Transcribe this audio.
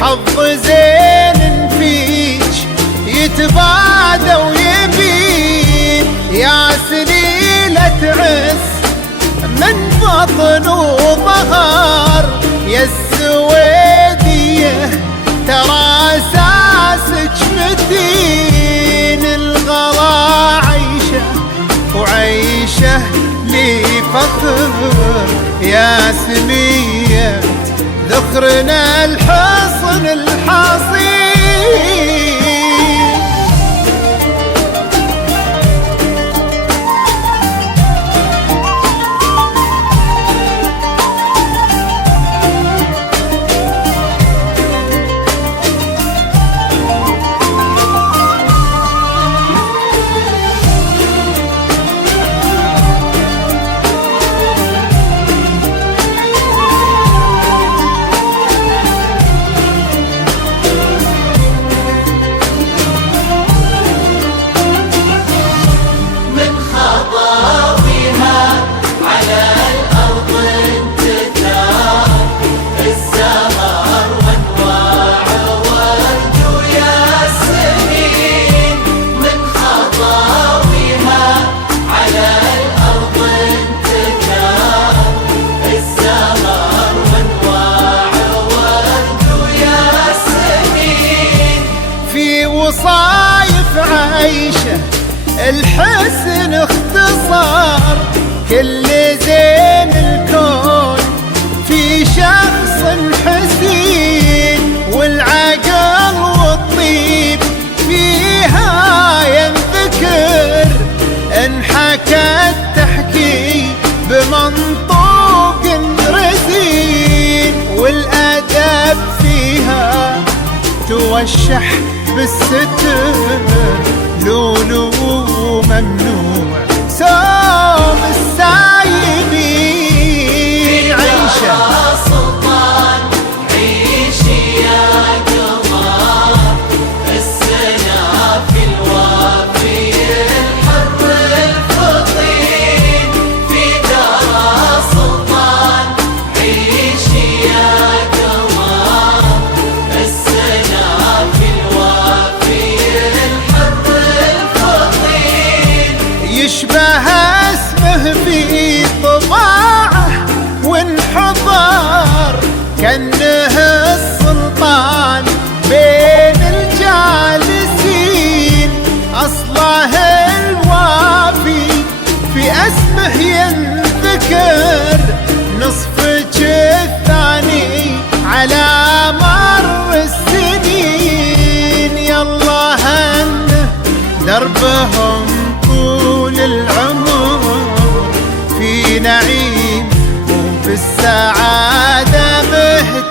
حظ زين فيك يتبادى ويبين، يا سليلة عز من بطن وظهر، يا السويدية ترى اساسك متين. الغلا عيشه وعيشه لي فخر، يا سمية ذخرنا الحصن الحصين. وصايف عيشه الحسن اختصار، كل زين الكون في شخص حسين، والعقل والطيب فيها ينذكر، انحكت تحكي بمنطوق رزين، والادب فيها توشح بالستر، لولو ممنوع سوم السايبين. عيشه سلطان عيشي يا قمر، السنة في الوافي الحر الفطين، في دار سلطان عيشي يا قمر، السنة في يشبه اسمه في طباعه وانحضر، كأنه السلطان بين الجالسين، أصله الوافي في اسمه ينذكر، نصفك الثاني على مر السنين، يالله هنه دربهم طول العمر في نعيم وفي السعادة مهتنين.